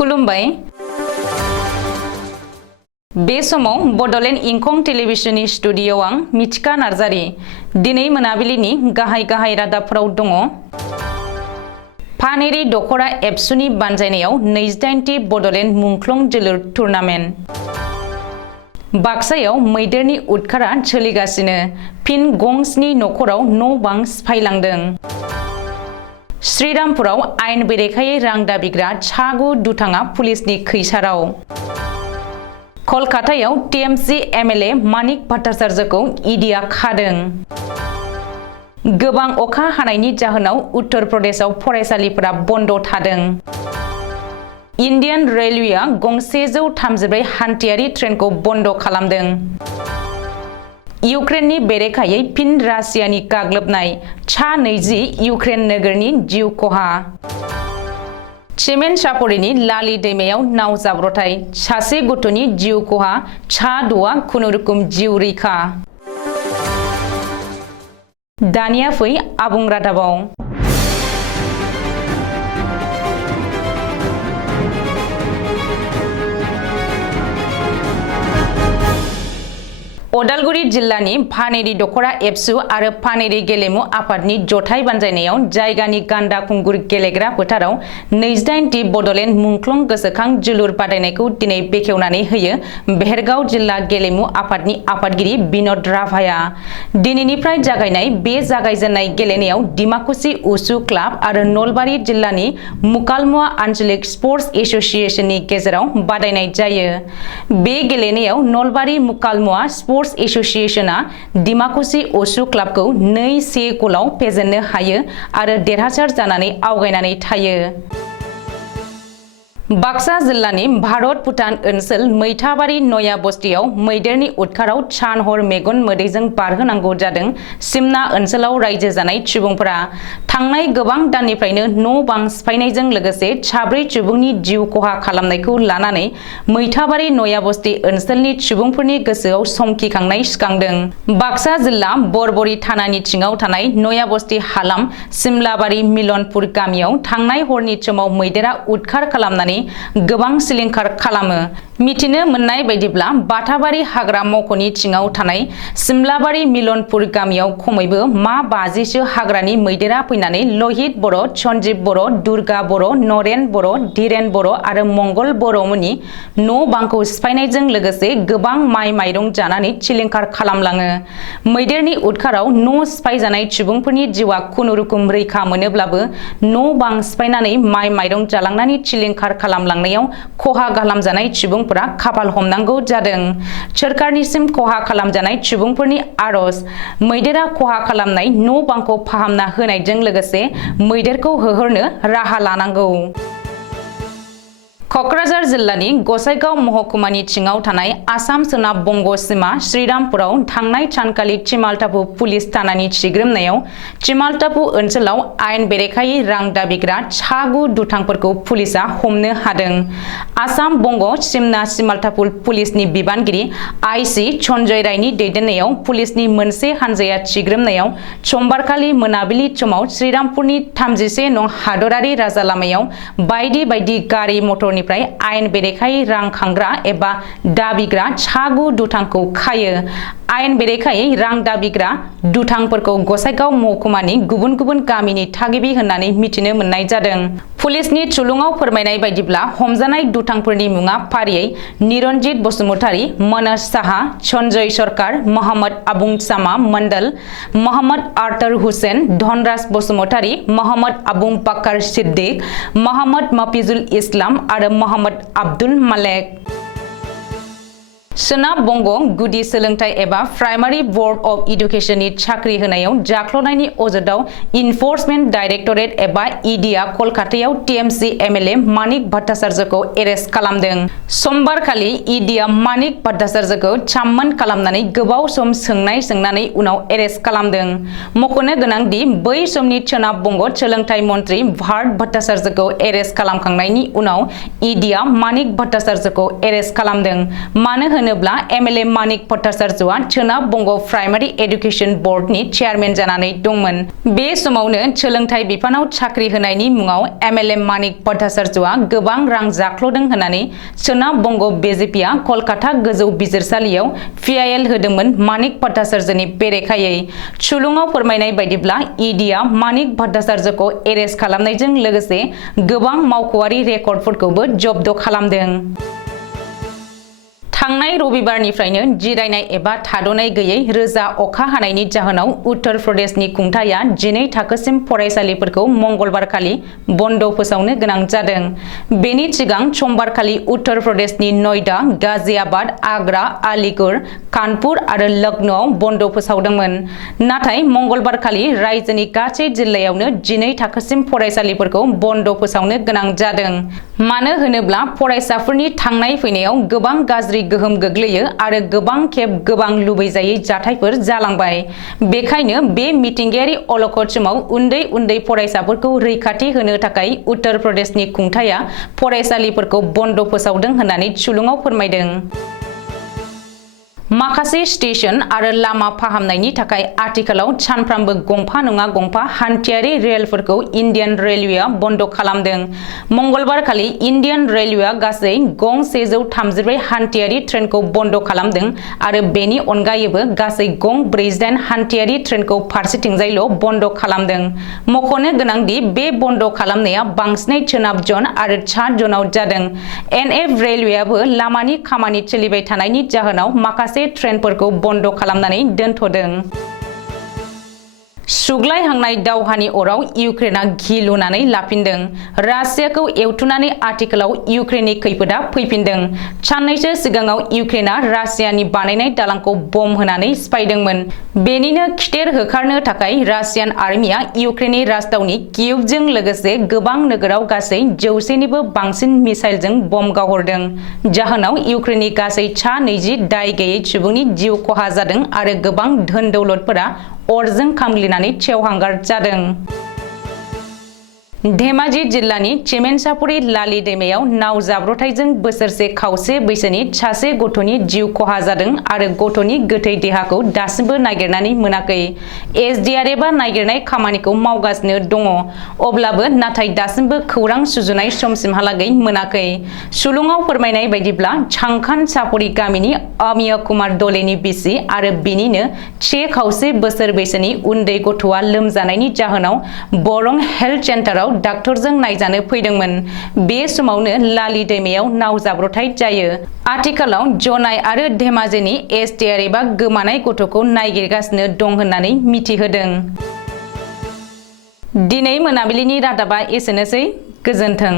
खुलुमबाय बे समाव बडोलेण्ड इंखं टेलिभिजननि स्टुडिय'आव आं मिथिका नार्जारी दिनै मोनाबिलिनि गाहाय रादाबफोराव दङ। फानेरि दखरा एबसुनि बानजायनायाव 28थि बडोलेण्ड मुंख्लं जोलुर टुर्नामेन्ट। बाक्सायाव मैदेरनि उदखारा सोलिगासिनो फिन गंसनि नखराव न' बां सिफायलांदों। श्रीरामपुराव आयेन बेरेखायै रां दाबिग्रा सागु दुथाङा पुलिसनि खैसाराव। कलकातायाव टीएमसी एमएलए मानिक भट्टाचार्यखौ ईडीआ खादों। गोबां अखा हानायनि जाहोनाव उत्तर प्रदेशआव फरायसालिफोरा बन्द थादों। इन्डियान रेलवेआ गंसे 134 हान्थियारि ट्रेनखौ बन्द खालामदों। इउक्रेननि बेरेखायै फिन रासियानि गाग्लोबनाय 20 इउक्रेन नोगोरनि जिउ खहा। चेमेन सापरिनि लाली दैमायाव नाव जाब्रथाय सासे गथ'नि जिउ खहा 6 खुनुरुखुम जिउ रैखा। दानिया फै आबुं रादाबाव। उदालगुरि जिल्लानि फानेरि दखरा एबसु आरो फानेरि गेलेमु आफादनि जथाय बानजायनायाव जायगानि गान्दा खुंगुर गेलेग्रा फोथाराव 28थि बडोलेण्ड मुंख्लं गोसोखां जोलुर बादायनायखौ दिनै बेखेवनानै होयो बेरगाव जिल्ला गेलेमु आफादनि आफादगिरि बिनोद राभाया। दिनैनिफ्राय जागायनाय बे जागायजेननाय गेलेनायाव डिमाकुसि उसु क्लाब आरो नलबारि जिल्लानि मुकालमुवा आन्चलिक स्पर्ट्स एसोसिएशननि गेजेराव बादायनाय जायो। बे गेलेनायाव नलबारि मुकालमुवा स्पर्ट्स एसोसिएशना डिमाकुसि उसु क्लाबखौ 2-1 गलाव फेजेननो हायो आरो देरहासार जानानै आवगायनानै थायो। बाक्सा जिल्लानि भारत भुटान ओनसोल मैथाबारि नया बस्तियाव मैदेरनि उदखाराव सान-हर मेगन मोदैजों बारहोनांगौ जादों सिमना ओनसोलाव रायजो जानाय सुबुंफोरा। थांनाय गोबां दाननिफ्रायनो न' बां सिफायनायजों लोगोसे 4 सुबुंनि जिउ खहा खालामनायखौ लानानै मैथाबारि नया बस्ति ओनसोलनि सुबुंफोरनि गोसोआव समखिखांनाय सिखांदों। बाक्सा जिल्ला बरबरि थानानि सिङाव थानाय नया बस्ति हालाम सिमलाबारि मिलनपुर गामियाव थांनाय हरनि समाव मैदेरा उदखार खालामनानै गोबां सिलिंखार खालामो। मिथिनो मोननाय बायदिब्ला बाथाबारि हाग्रा मख'नि सिङाव थानाय सिमलाबारि मिलनपुर गामियाव खमैबो 50 हाग्रानि मैदेरा फैनानै लहित बर', सन्जीब बर', दुर्गा बर', नरेन बर', धीरेन बर' आरो मंगल बर'मोननि न' बांखौ सिफायनायजों लोगोसे गोबां माइ माइरं जानानै सिलिंखार खालामलाङो। मैदेरनि उदखाराव न' सिफायजानाय सुबुंफोरनि जिउआ खुनुरुखुम रैखा मोनोब्लाबो न' बां सिफायनानै माइ माइरं जालांनानै सिलिंखार खालामलांनायाव खहा खालामजानाय सुबुंफोरा खाफाल हमनांगौ जादों। सोरखारनिसिम खहा खालामजानाय सुबुंफोरनि आरज मैदेरा खहा खालामनाय न' बांखौ फाहामना होनायजों लोगोसे मैदेरखौ होहरनो राहा लानांगौ। कक्राझार जिल्लानि गसाइगाव महकुमानि सिङाव थानाय आसाम सोनाब बंग सीमा श्रीरामपुराव थांनाय सानखालि चिमालटापु पुलिस थानानि सिग्रोमनायाव चिमालटापु ओनसोलाव आयेन बेरेखायै रां दाबिग्रा सागु दुथांफोरखौ पुलिसा हमनो हादों। आसाम बंग सिमना चिमालटापु पुलिसनि बिबानगिरि आईसी सन्जय रायनि दैदेननायाव पुलिसनि मोनसे हानजाया सिग्रोमनायाव समबारखालि मोनाबिलि समाव श्रीरामपुरनि 31 नं हादरारि राजा लामायाव बायदि गारि मटरनि आयेन बेरेखायै रां खांग्रा एबा दाबिग्रा सागु दुथांखौ खायो। आयेन बेरेखायै रां दाबिग्रा दुथांफोरखौ गसाइगाव महकुमानि गुबुन गामिनि थागिबि होननानै मिथिनो मोननाय जादों। पुलिसनि थुलुंगाव फोरमायनाय बायदिब्ला हमजानाय दुथांफोरनि मुङा फारियै निरन्जित बसुमतारी, मनज साहा, सन्जय सरकार, मोहम्मद आबुंसामा मण्डल, मोहम्मद आर्तर हुसेन, धनराज बसुमतारी, मोहम्मद आबुं बाकार सिद्दिक, मोहम्मद मफिजुल इस्लाम आरो मोहम्मद आब्दुल मालेक। सोनाब बंग गुदि सोलोंथाइ एबा प्राइमारि बोर्ड अफ एडुकेशननि साख्रि होनायाव जाख्ल'नायनि अजदाव इनफोर्समेन्ट डाइरेक्टरेट एबा ईडीआ कलकातायाव टीएमसी एमएलए मानिक भट्टाचार्यखौ एरेस्ट खालामदों। समबारखालि ईडीआ मानिक भट्टाचार्यखौ साममोन खालामनानै गोबाव सम सोंनानै उनाव एरेस्ट खालामदों। मख'नो गोनांदि बै समनि सोनाब बंग सोलोंथाइ मन्त्रि भारत भट्टाचार्यखौ एरेस्ट खालामखांनायनि उनाव ईडीआ मानिक भट्टाचार्यखौ एरेस्ट खालामदों। मानो होनोब्ला एमएलए मानिक भट्टाचार्यआ सोनाब बंग प्राइमारि एडुकेशन बोर्डनि चेयारमेन जानानै दंमोन। बे समावनो सोलोंथाइ बिफानाव साख्रि होनायनि मुङाव एमएलए मानिक भट्टाचार्यआ गोबां रां जाख्ल'दों होननानै सोनाब बंग बीजेपीआ कलकाता गोजौ बिजिरसालियाव पिआइएल होदोंमोन मानिक भट्टाचार्यनि बेरेखायै। सुलुङाव फोरमायनाय बायदिब्ला ईडीआ मानिक भट्टाचार्यखौ एरेस्ट खालामनायजों लोगोसे गोबां मावख'आरि रेकर्डफोरखौबो जब्द खालामदों। थांनाय रबिबारनिफ्रायनो जिरायनाय एबा थाद'नाय गैयै रोजा अखा हानायनि जाहोनाव उत्तर प्रदेशनि खुंथाया 12 थाखोसिम फरायसालिफोरखौ मंगलबारखालि बन्द फोसावनो गोनां जादों। बेनि सिगां समबारखालि उत्तर प्रदेशनि नयडा, गाजियाबाद, आग्रा, आलिगढ़, कानपुर आरो लखनऊआव बन्द फोसावदोंमोन। नाथाय मंगलबारखालि रायजोनि गासै जिल्लायावनो 12 थाखोसिम फरायसालिफोरखौ बन्द फोसावनो गोनां जादों। मानो होनोब्ला फरायसाफोरनि थांनाय फैनायाव गोबां गाज्रि गोहोम गोग्लैयो आरो गोबां खेब गोबां लुबैजायै जाथायफोर जालांबाय। बेखायनो बे मिथिंगायारि अलखद समाव उन्दै उन्दै फरायसाफोरखौ रैखाथि होनो थाखाय उत्तर प्रदेशनि खुंथाया फरायसालिफोरखौ बन्द फोसावदों होननानै सुलुङाव फोरमायदों। माखासे स्टेशन आरो लामा फाहामनायनि थाखाय आथिखालाव सानफ्रामबो गंफा नङा गंफा हान्थियारि रेलफोरखौ इन्डियान रेलवेआ बन्द खालामदों। मंगलबारखालि इन्डियान रेलवेआ गासै गं 134 हान्थियारि ट्रेनखौ बन्द खालामदों आरो बेनि अनगायैबो गासै गं 48 हान्थियारि ट्रेनखौ फारसेथिंजायल' बन्द खालामदों। मख'नो गोनांदि बे बन्द खालामनाया बांसिनै सोनाब जन आरो सा जनाव जादों। एनएफ रेलवेआबो लामानि खामानि सोलिबाय थानायनि जाहोनाव माखासे ट्रेनफोरखौ बन्द खालामनानै दोनथ'दों। सुग्लायहांनाय दावहानि अराव इउक्रेनआ घि लुनानै लाफिनदों। रासियाखौ एवथुनानै आथिखालाव इउक्रेननि खैफोदा फैफिनदों। साननैसो सिगाङाव इउक्रेनआ रासियानि बानायनाय दालांखौ बम होनानै सिफायदोंमोन। बेनिनो खिथेर होखारनो थाखाय रासियान आर्मिया इउक्रेननि राजथावनि कियेभजों लोगोसे गोबां नोगोराव गासै 100निबो बांसिन मिसाइलजों बम गावहरदों। जाहोनाव इउक्रेननि गासै सा 20 दाय गैयै सुबुंनि जिउ खहा जादों आरो गोबां धोन दौलतफोरा अरजों खामग्लिनानै सेवहांगार जादों। धेमाजि जिल्लानि चिमेनसापुरि लाली दैमायाव नाव जाब्रबथायजों बोसोरसे खावसे बैसोनि सासे गथ'नि जिउ खहा जादों आरो गथ'नि गोथै देहाखौ दासिमबो नागिरनानै मोनाखै। एसडीआरएफआ नागिरनाय खामानिखौ मावगासिनो दङ। अब्लाबो नाथाय दासिमबो खौरां सुजुनाय समसिमहालागै मोनाखै। सुलुङाव फोरमायनाय बायदिब्ला चांखान सापरि गामिनि अमिय कुमार दलेनि बिसि आरो बिनिनो 1 खावसे बोसोर बैसोनि उन्दै गथ'आ लोमजानायनि जाहोनाव बरं हेल्थ सेन्टाराव डाक्टरजों नायजानो फैदोंमोन। बे समावनो लाली दैमायाव नाव जाब्रबथाय जायो। आथिखालाव जनाय आरो धेमाजिनि एसडीआरएफआ गोमानाय गथ'खौ नागिरगासिनो दं होननानै मिथिहोदों। दिनै मोनाबिलिनि रादाबा एसेनोसै। गोजोन्थों।